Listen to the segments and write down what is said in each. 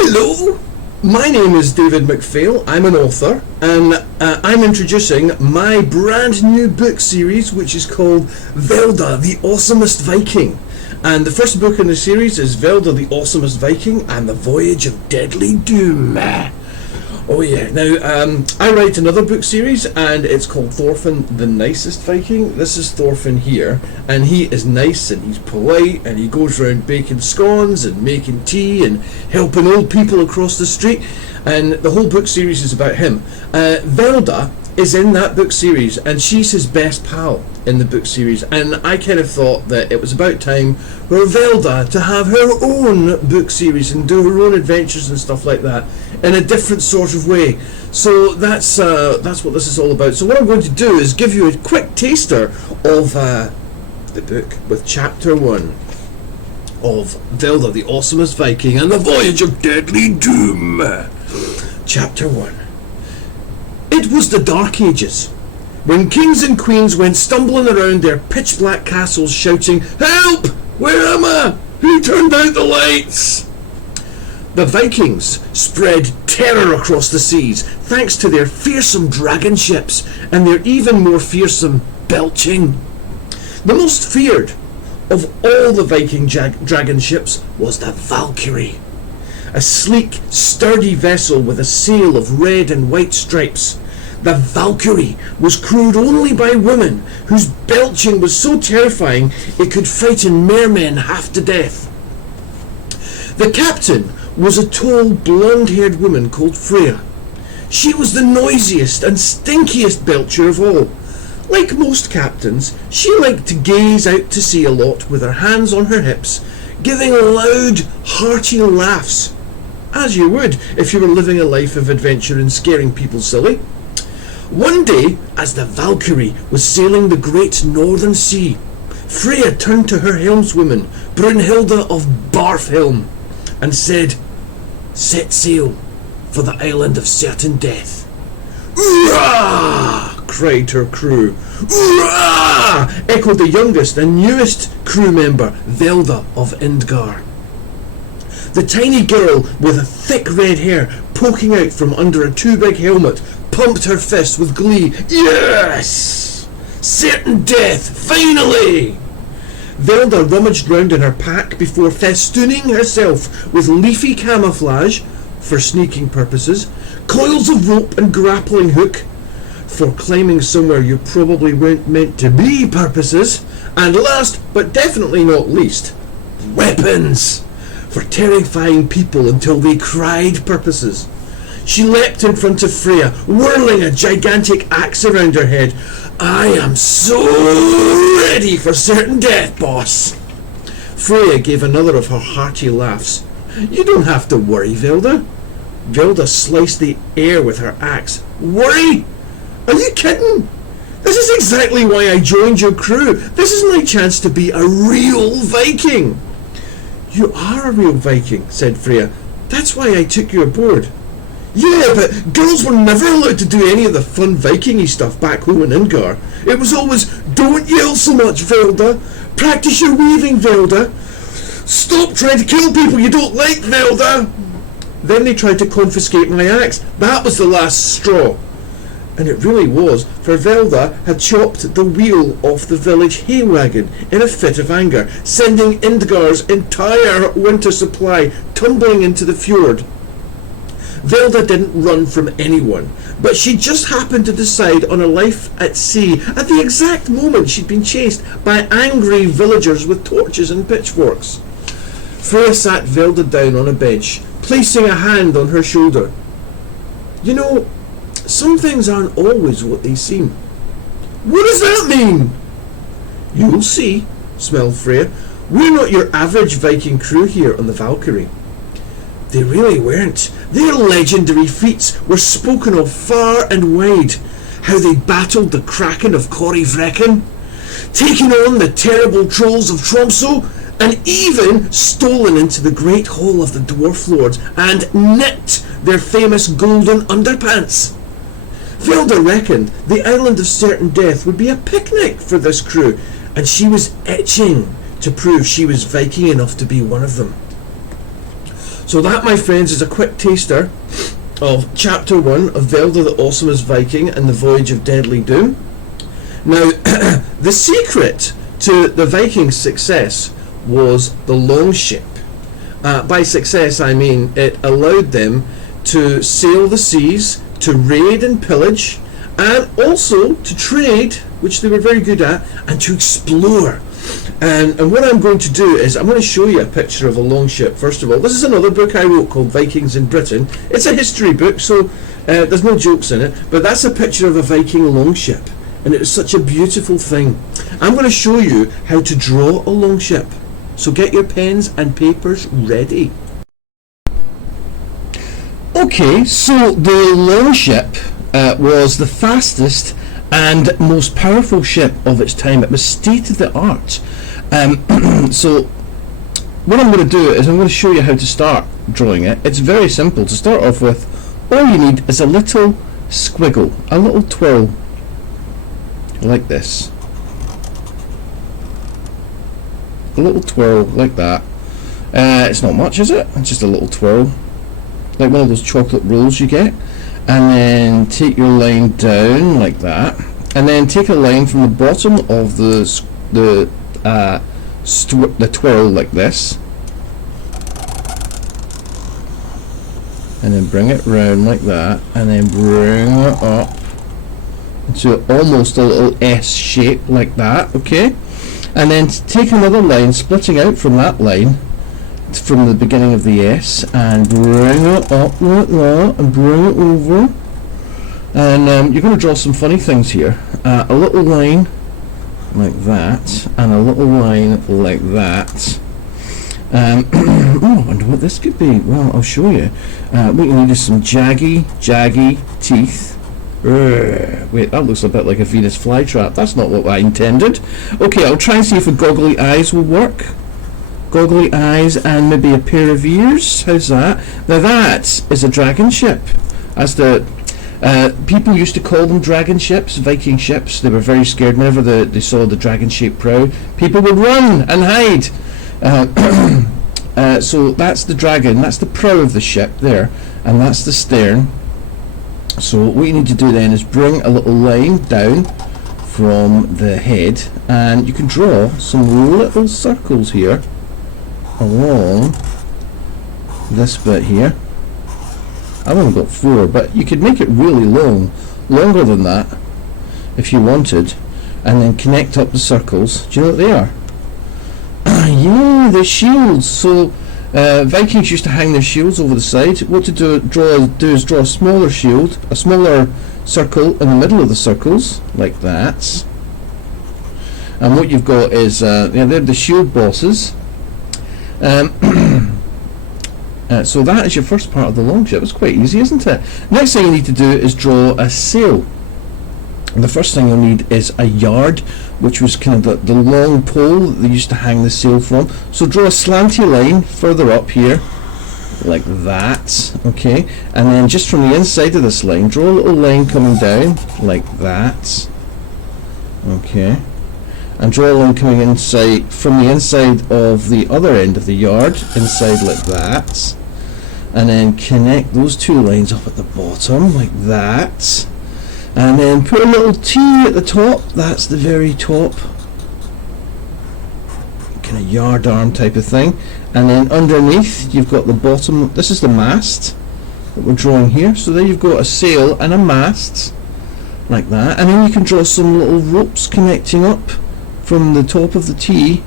Hello! My name is David MacPhail. I'm an author, and I'm introducing my brand new book series, which is called Velda the Awesomest Viking. And the first book in the series is Velda the Awesomest Viking and the Voyage of Deadly Doom. Oh yeah, now I write another book series and it's called Thorfinn the Nicest Viking. This is Thorfinn here, and he is nice and he's polite and he goes around baking scones and making tea and helping old people across the street, and the whole book series is about him. Velda is in that book series and she's his best pal in the book series, and I kind of thought that it was about time for Velda to have her own book series and do her own adventures and stuff like that in a different sort of way. So that's what this is all about. So what I'm going to do is give you a quick taster of the book with chapter 1 of Velda the Awesomest Viking and the Voyage of Deadly Doom. Chapter 1. It was the Dark Ages, when kings and queens went stumbling around their pitch-black castles shouting, "Help! Where am I? Who turned out the lights?" The Vikings spread terror across the seas thanks to their fearsome dragon ships and their even more fearsome belching. The most feared of all the Viking dragon ships was the Valkyrie, a sleek, sturdy vessel with a sail of red and white stripes. The Valkyrie was crewed only by women whose belching was so terrifying it could frighten mermen half to death. The captain was a tall, blonde-haired woman called Freya. She was the noisiest and stinkiest belcher of all. Like most captains, she liked to gaze out to sea a lot with her hands on her hips, giving loud, hearty laughs, as you would if you were living a life of adventure and scaring people silly. One day, as the Valkyrie was sailing the great northern sea, Freya turned to her helmswoman, Brunhilda of Barfhelm, and said, "Set sail for the island of certain death." "Hurrah!" cried her crew. "Hurrah!" echoed the youngest and newest crew member, Velda of Indgar. The tiny girl with a thick red hair poking out from under a too big helmet pumped her fist with glee. "Yes! Certain death, finally!" Velda rummaged round in her pack before festooning herself with leafy camouflage for sneaking purposes, coils of rope and grappling hook for climbing somewhere you probably weren't meant to be purposes, and last but definitely not least, weapons for terrifying people until they cried purposes. She leapt in front of Freya, whirling a gigantic axe around her head. "I am so ready for certain death, boss." Freya gave another of her hearty laughs. "You don't have to worry, Velda." Velda sliced the air with her axe. "Worry? Are you kidding? This is exactly why I joined your crew. This is my chance to be a real Viking." "You are a real Viking," said Freya. "That's why I took you aboard." "Yeah, but girls were never allowed to do any of the fun Viking-y stuff back home in Indgar. It was always, 'Don't yell so much, Velda. Practice your weaving, Velda. Stop trying to kill people you don't like, Velda.' Then they tried to confiscate my axe. That was the last straw." And it really was, for Velda had chopped the wheel off the village hay wagon in a fit of anger, sending Indgar's entire winter supply tumbling into the fjord. Velda didn't run from anyone, but she just happened to decide on a life at sea at the exact moment she'd been chased by angry villagers with torches and pitchforks. Freya sat Velda down on a bench, placing a hand on her shoulder. "You know, some things aren't always what they seem." "What does that mean?" "You'll see," smiled Freya. "We're not your average Viking crew here on the Valkyrie." They really weren't. Their legendary feats were spoken of far and wide. How they battled the Kraken of Corryvrecken, taken on the terrible trolls of Tromsø, and even stolen into the great hall of the Dwarf Lords and nicked their famous golden underpants. Velda reckoned the island of certain death would be a picnic for this crew, and she was itching to prove she was Viking enough to be one of them. So that, my friends, is a quick taster of Chapter 1 of Velda the Awesomest Viking and the Voyage of Deadly Doom. Now, the secret to the Vikings' success was the Longship. By success, I mean it allowed them to sail the seas, to raid and pillage, and also to trade, which they were very good at, and to explore. And what I'm going to do is I'm going to show you a picture of a longship. First of all, this is another book I wrote called Vikings in Britain. It's a history book, so there's no jokes in it, but that's a picture of a Viking longship, and it is such a beautiful thing. I'm going to show you how to draw a longship, so get your pens and papers ready. Okay, so the longship was the fastest and most powerful ship of its time. It was state of the art. So what I'm going to do is I'm going to show you how to start drawing it. It's very simple. To start off with, all you need is a little squiggle, a little twirl, like this. A little twirl like that. It's not much, is it? It's just a little twirl, like one of those chocolate rolls you get. And then take your line down like that, and then take a line from the bottom of the twirl like this, and then bring it round like that, and then bring it up into almost a little S shape like that. Okay, and then take another line splitting out from that line from the beginning of the S, and bring it up like that, and bring it over, and you're going to draw some funny things here. A little line like that, and a little line like that. Oh, I wonder what this could be. Well, I'll show you. What you need is some jaggy teeth. Wait, that looks a bit like a Venus flytrap. That's not what I intended. Okay, I'll try and see if the goggly eyes will work. Goggly eyes and maybe a pair of ears. How's that? Now that is a dragon ship. As the people used to call them dragon ships, Viking ships. They were very scared whenever they saw the dragon-shaped prow. People would run and hide. So that's the dragon. That's the prow of the ship there, and that's the stern. So what you need to do then is bring a little line down from the head, and you can draw some little circles here along this bit here. I've only got 4, but you could make it really long, longer than that if you wanted, and then connect up the circles. Do you know what they are? Yeah, they're shields. So Vikings used to hang their shields over the side. What to do is draw a smaller shield, a smaller circle in the middle of the circles, like that. And what you've got is they're the shield bosses. So that is your first part of the longship. It's quite easy, isn't it? Next thing you need to do is draw a sail. And the first thing you'll need is a yard, which was kind of the long pole that they used to hang the sail from. So draw a slanty line further up here, like that. Okay, and then just from the inside of this line, draw a little line coming down, like that. Okay. And draw a line coming inside from the inside of the other end of the yard, inside like that, and then connect those two lines up at the bottom like that, and then put a little T at the top. That's the very top, kind of yard arm type of thing. And then underneath you've got the bottom. This is the mast that we're drawing here. So there you've got a sail and a mast like that, and then you can draw some little ropes connecting up from the top of the T.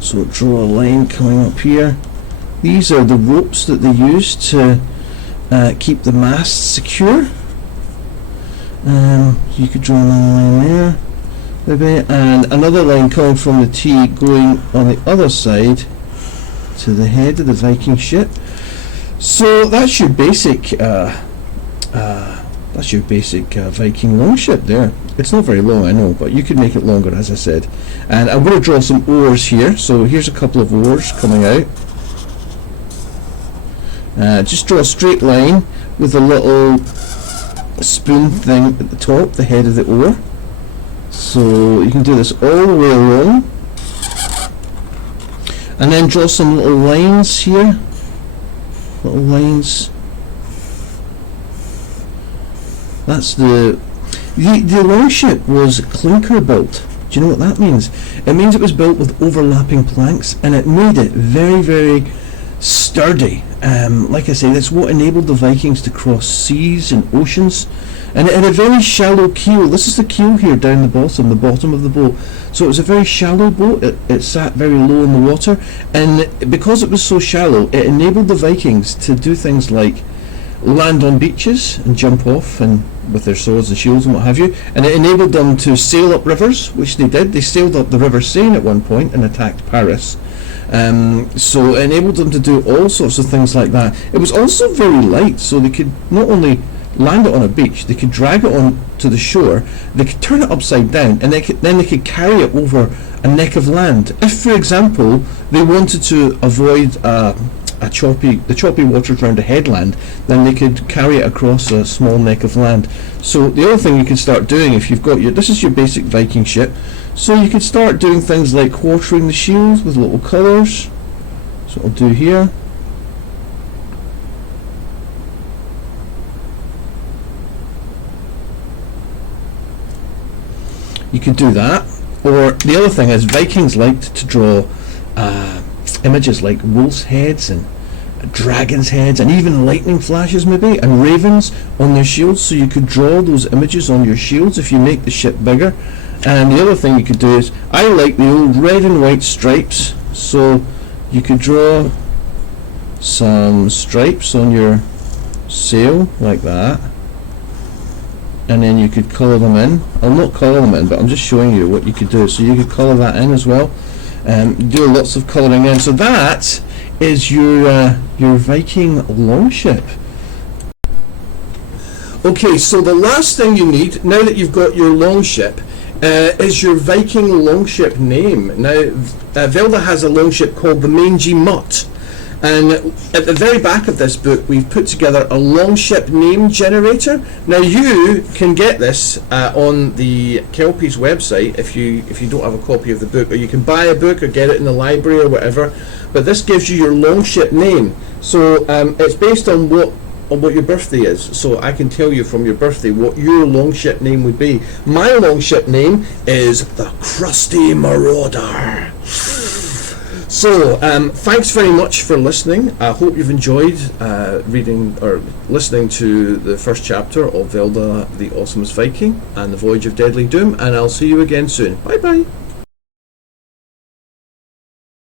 So draw a line coming up here. These are the ropes that they use to keep the mast secure. You could draw another line there, maybe, and another line coming from the T going on the other side to the head of the Viking ship. So that's your basic Viking longship there. It's not very long, I know, but you could make it longer, as I said. And I'm going to draw some oars here. So here's a couple of oars coming out. Just draw a straight line with a little spoon thing at the top, the head of the oar. So you can do this all the way along. And then draw some little lines here little lines. That's the longship was clinker built. Do you know what that means? It means it was built with overlapping planks, and it made it very, very sturdy. Like I say, that's what enabled the Vikings to cross seas and oceans. And it had a very shallow keel. This is the keel here down the bottom of the boat. So it was a very shallow boat. It sat very low in the water, and because it was so shallow, it enabled the Vikings to do things like land on beaches and jump off and with their swords and shields and what have you, and it enabled them to sail up rivers, which they did. They sailed up the River Seine at one point and attacked Paris. So it enabled them to do all sorts of things like that. It was also very light, so they could not only land it on a beach, they could drag it on to the shore, they could turn it upside down, and then they could carry it over a neck of land. If, for example, they wanted to avoid the choppy waters around a headland, then they could carry it across a small neck of land. So the other thing you can start doing, if you've got this is your basic Viking ship, so you could start doing things like quartering the shields with little colours. So I'll do here. You could do that, or the other thing is Vikings liked to draw images like wolves' heads and dragons' heads and even lightning flashes maybe and ravens on their shields, so you could draw those images on your shields if you make the ship bigger. And the other thing you could do is, I like the old red and white stripes, so you could draw some stripes on your sail like that, and then you could colour them in. I'll not colour them in, but I'm just showing you what you could do. So you could colour that in as well. Do lots of colouring in. So that is your Viking Longship. Okay, so the last thing you need, now that you've got your longship, is your Viking Longship name. Now, Velda has a longship called the Mangy Mutt. And at the very back of this book, we've put together a longship name generator. Now you can get this on the Kelpie's website if you don't have a copy of the book, or you can buy a book or get it in the library or whatever. But this gives you your longship name. So it's based on what your birthday is. So I can tell you from your birthday what your longship name would be. My longship name is the Crusty Marauder. So, thanks very much for listening. I hope you've enjoyed reading or listening to the first chapter of Velda the Awesomest Viking and the Voyage of Deadly Doom, and I'll see you again soon. Bye bye.